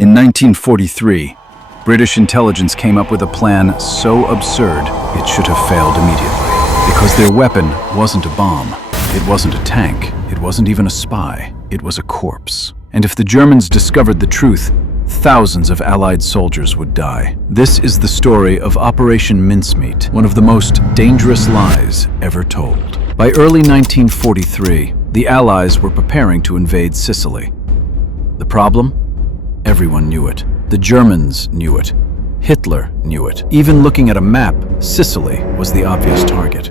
In 1943, British intelligence came up with a plan so absurd it should have failed immediately. Because their weapon wasn't a bomb, it wasn't a tank, it wasn't even a spy, it was a corpse. And if the Germans discovered the truth, thousands of Allied soldiers would die. This is the story of Operation Mincemeat, one of the most dangerous lies ever told. By early 1943, the Allies were preparing to invade Sicily. The problem? Everyone knew it. The Germans knew it. Hitler knew it. Even looking at a map, Sicily was the obvious target.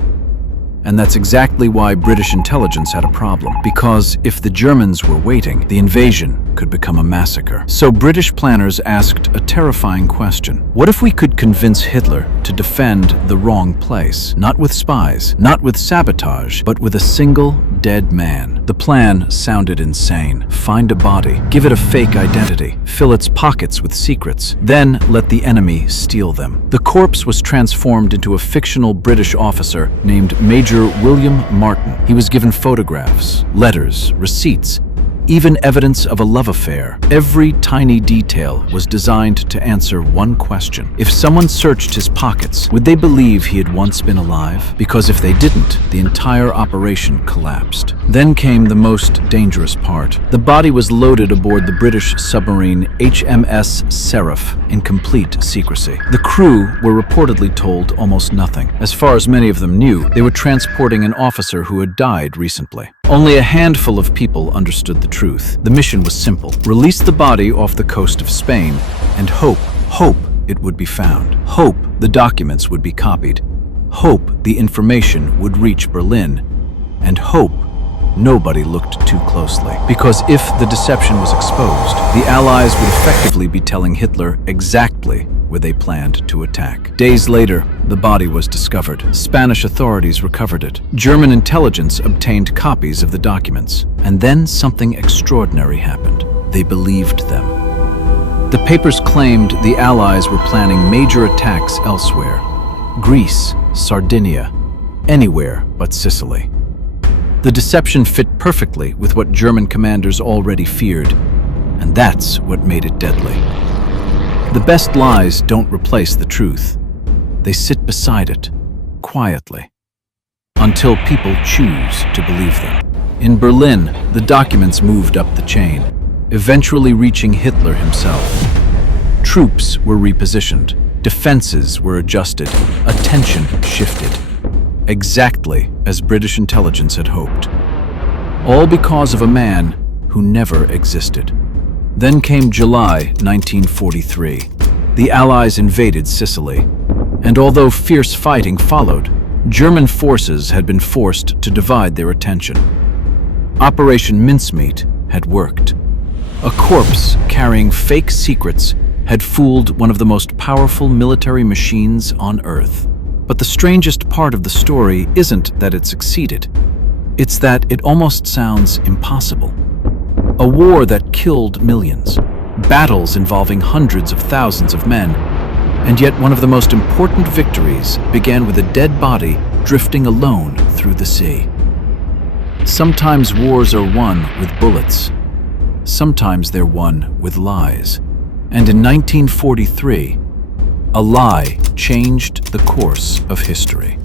And that's exactly why British intelligence had a problem. Because if the Germans were waiting, the invasion could become a massacre. So British planners asked a terrifying question. What if we could convince Hitler to defend the wrong place? Not with spies, not with sabotage, but with a single dead man. The plan sounded insane. Find a body, give it a fake identity, fill its pockets with secrets, then let the enemy steal them. The corpse was transformed into a fictional British officer named Major William Martin. He was given photographs, letters, receipts, even evidence of a love affair. Every tiny detail was designed to answer one question. If someone searched his pockets, would they believe he had once been alive? Because if they didn't, the entire operation collapsed. Then came the most dangerous part. The body was loaded aboard the British submarine HMS Seraph in complete secrecy. The crew were reportedly told almost nothing. As far as many of them knew, they were transporting an officer who had died recently. Only a handful of people understood the truth. The mission was simple. Release the body off the coast of Spain and hope it would be found. Hope the documents would be copied. Hope the information would reach Berlin. And hope nobody looked too closely. Because if the deception was exposed, the Allies would effectively be telling Hitler exactly where they planned to attack. Days later, the body was discovered. Spanish authorities recovered it. German intelligence obtained copies of the documents. And then something extraordinary happened. They believed them. The papers claimed the Allies were planning major attacks elsewhere. Greece, Sardinia, anywhere but Sicily. The deception fit perfectly with what German commanders already feared, and that's what made it deadly. The best lies don't replace the truth. They sit beside it, quietly, until people choose to believe them. In Berlin, the documents moved up the chain, eventually reaching Hitler himself. Troops were repositioned, defenses were adjusted, attention shifted. Exactly as British intelligence had hoped. All because of a man who never existed. Then came July 1943. The Allies invaded Sicily. And although fierce fighting followed, German forces had been forced to divide their attention. Operation Mincemeat had worked. A corpse carrying fake secrets had fooled one of the most powerful military machines on Earth. But the strangest part of the story isn't that it succeeded. It's that it almost sounds impossible. A war that killed millions, battles involving hundreds of thousands of men, and yet one of the most important victories began with a dead body drifting alone through the sea. Sometimes wars are won with bullets. Sometimes they're won with lies. And in 1943, a lie changed the course of history.